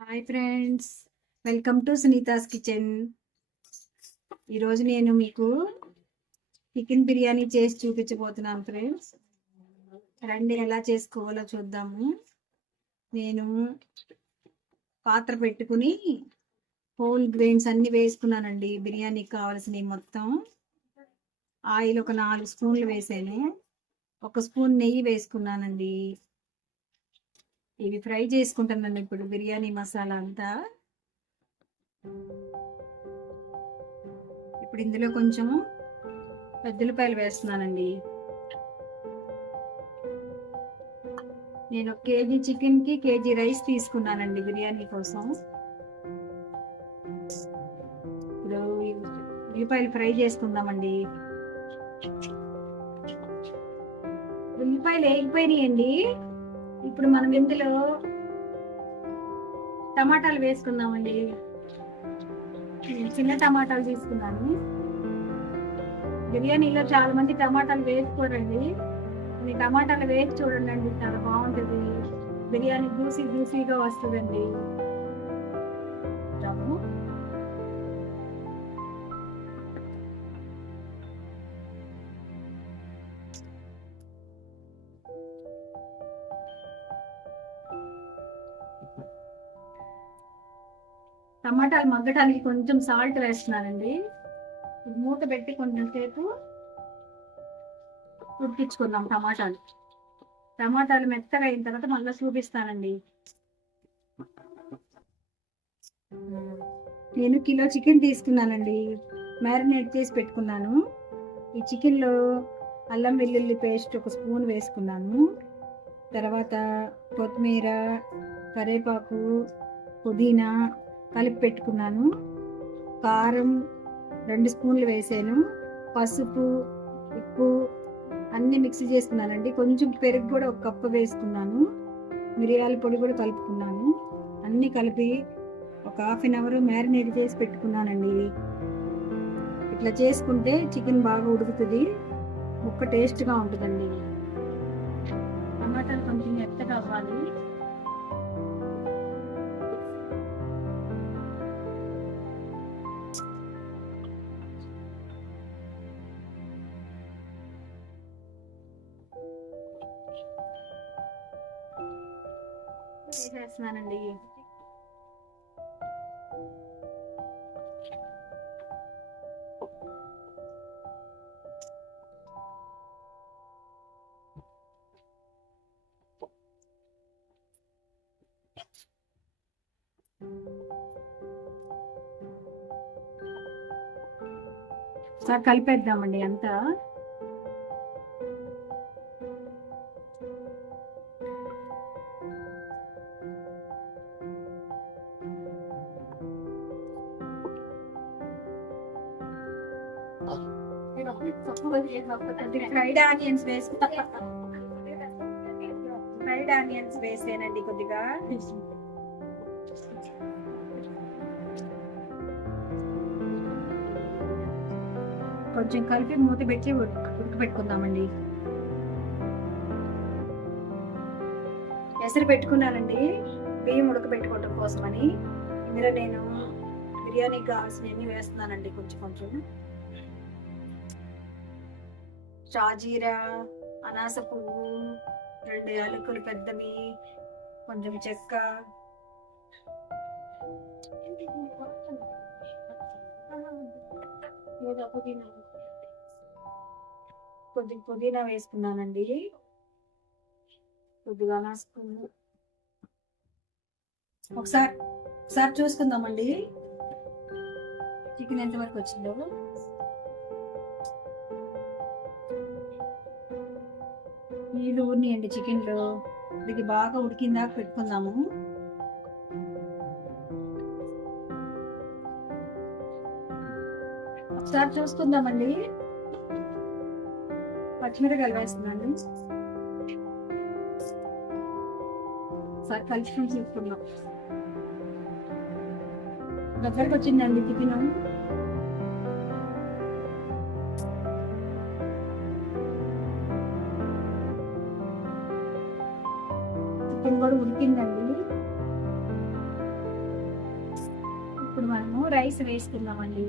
Hi friends, welcome to Sunita's kitchen. ఈరోజు నేను మీకు చికెన్ బిర్యానీ చేసి చూపించబోతున్నాను ఫ్రెండ్స్. రండి ఎలా చేసుకోవాలో చూద్దాము. నేను పాత్ర పెట్టుకుని హోల్ గ్రెయిన్స్ అన్ని వేసుకున్నానండి. బిర్యానీకి కావాల్సినవి మొత్తం. ఆయిల్ ఒక 4 స్పూన్లు వేసాను. 1 స్పూన్ నెయ్యి వేసుకున్నానండి. ఇవి ఫ్రై చేసుకుంటానండి ఇప్పుడు బిర్యానీ మసాలా అంతా. ఇప్పుడు ఇందులో కొంచెం పెద్దలపాయలు వేస్తున్నానండి. నేను 1 కేజీ చికెన్కి 1 కేజీ రైస్ తీసుకున్నానండి బిర్యానీ కోసం. ఇప్పుడు ఉల్లిపాయలు ఫ్రై చేసుకుందామండి. ఉల్లిపాయలు వేగిపోయినాయండి. ఇప్పుడు మనం ఇందులో టమాటాలు వేసుకుందామండి. చిన్న టమాటాలు తీసుకున్నాను. బిర్యానీలో చాలా మంది టమాటాలు వేసుకోరండి. ఈ టమాటాలు వేసి చూడండి, చాలా బాగుంటుంది. బిర్యానీ జ్యూసీగా వస్తుందండి. టమాటాలు మగ్గడానికి కొంచెం సాల్ట్ వేస్తున్నానండి. మూత పెట్టి కొంచెం సేపు ఉడికించుకుందాం. టమాటాలు మెత్తగా అయిన తర్వాత మళ్ళీ చూపిస్తానండి. నేను కిలో చికెన్ తీసుకున్నానండి. మ్యారినేట్ చేసి పెట్టుకున్నాను. ఈ చికెన్లో అల్లం వెల్లుల్లి పేస్ట్ 1 స్పూన్ వేసుకున్నాను. తర్వాత కొత్తిమీర, కరివేపాకు, పుదీనా కలిపి పెట్టుకున్నాను. కారం 2 స్పూన్లు వేసాను. పసుపు, ఉప్పు అన్నీ మిక్స్ చేసుకున్నానండి. కొంచెం పెరుగు కూడా 1 కప్పు వేసుకున్నాను. మిరియాల పొడి కూడా కలుపుకున్నాను. అన్నీ కలిపి ఒక 1/2 అవర్ మ్యారినేట్ చేసి పెట్టుకున్నానండి. ఇట్లా చేసుకుంటే చికెన్ బాగా ఉడుకుతుంది, ముక్క టేస్ట్గా ఉంటుందండి. టమాటాలు కొంచెం మెత్తగా అవ్వాలి. వేసేస్తున్నానండి. సార్ కలిపేద్దామండి అంతా. ఫ్రైడ్ ఆనియన్స్ వేసానండి కొద్దిగా. కొంచెం కలిపి మూత పెట్టి ఉడకబెట్టుకుందామండి. ఎసరు పెట్టుకున్నానండి బియ్యం ఉడకబెట్టుకోవడం కోసమని. ఇందులో నేను బిర్యానీకి కావాల్సినవన్నీ వేస్తున్నానండి. కొంచెం షాజీరా, అనాస పువ్వు, 2 యాలకులు పెద్దవి, కొంచెం చెక్క, కొంచెం పుదీనా వేసుకున్నానండి. కొద్దిగా అనాస పువ్వు. ఒకసారి చూసుకుందామండి చికెన్ ఎంతవరకు వచ్చిందో. నీళ్ళు ఊరినాయండి చికెన్లో. ఇది బాగా ఉడికిందాక పెట్టుకుందాము. ఒకసారి చూసుకుందామండి. పచ్చిమిరకాయలు వేస్తున్నాను. ఒకసారి కలుపుకొని చూసుకుందాం. దగ్గరకు వచ్చిందండి చికెన్. చికెన్ కూడా ఉడికిందండి. ఇప్పుడు మనము రైస్ వేసుకుందామండి.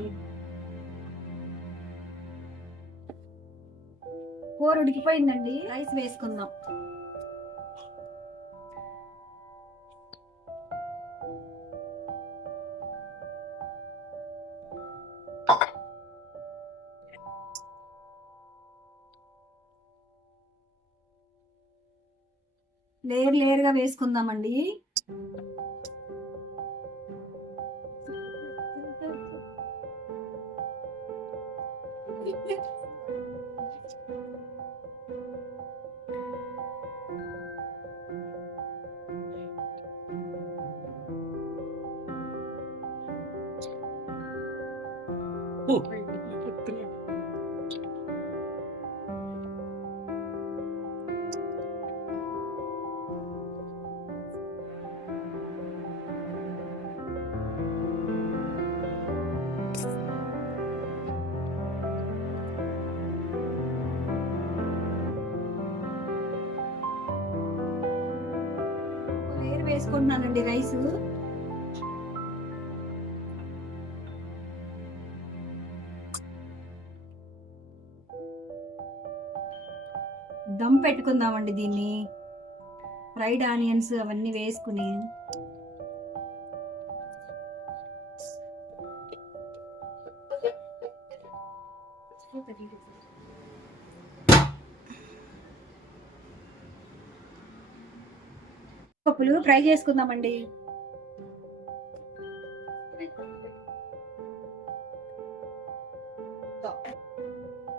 కూర ఉడికిపోయిందండి, రైస్ వేసుకుందాం. లేయర్గా వేసుకుందామండి. లేయర్ వేసుకుంటున్నానండి రైస్. దమ్ పెట్టుకుందామండి దీన్ని. ఫ్రైడ్ ఆనియన్స్ అవన్నీ వేసుకుని పప్పులు ఫ్రై చేసుకుందామండి.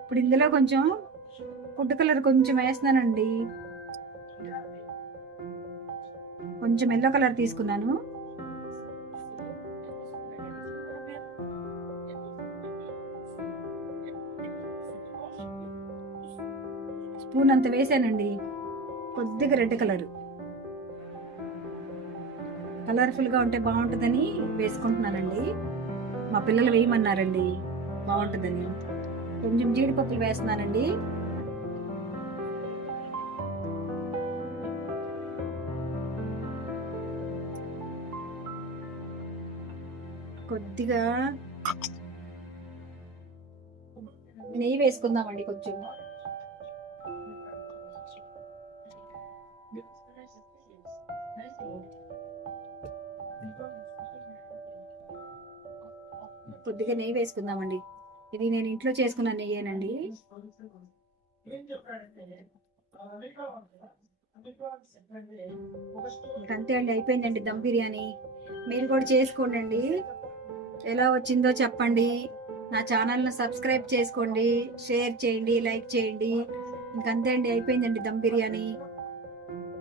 ఇప్పుడు ఇందులో కొంచెం ఫుడ్ కలర్ కొంచెం వేస్తున్నానండి. కొంచెం ఎల్లో కలర్ తీసుకున్నాను. స్పూన్ అంత వేసానండి. కొద్దిగా రెడ్ కలర్, కలర్ఫుల్గా ఉంటే బాగుంటుందని వేసుకుంటున్నానండి. మా పిల్లలు వేయమన్నారండి, బాగుంటుందని. కొంచెం జీడిపప్పులు వేస్తున్నానండి. కొద్దిగా నెయ్యి వేసుకుందామండి. కొంచెం కొద్దిగా నెయ్యి వేసుకుందామండి. ఇది నేను ఇంట్లో చేసుకున్న నెయ్యేనండి. అంతే అండి, అయిపోయిందండి దమ్ బిర్యానీ. మీరు కూడా చేసుకోండి. ఎలా వచ్చిందో చెప్పండి. నా ఛానల్ని సబ్స్క్రైబ్ చేసుకోండి, షేర్ చేయండి, లైక్ చేయండి. ఇంకంతే అండి, అయిపోయిందండి దమ్ బిర్యానీ.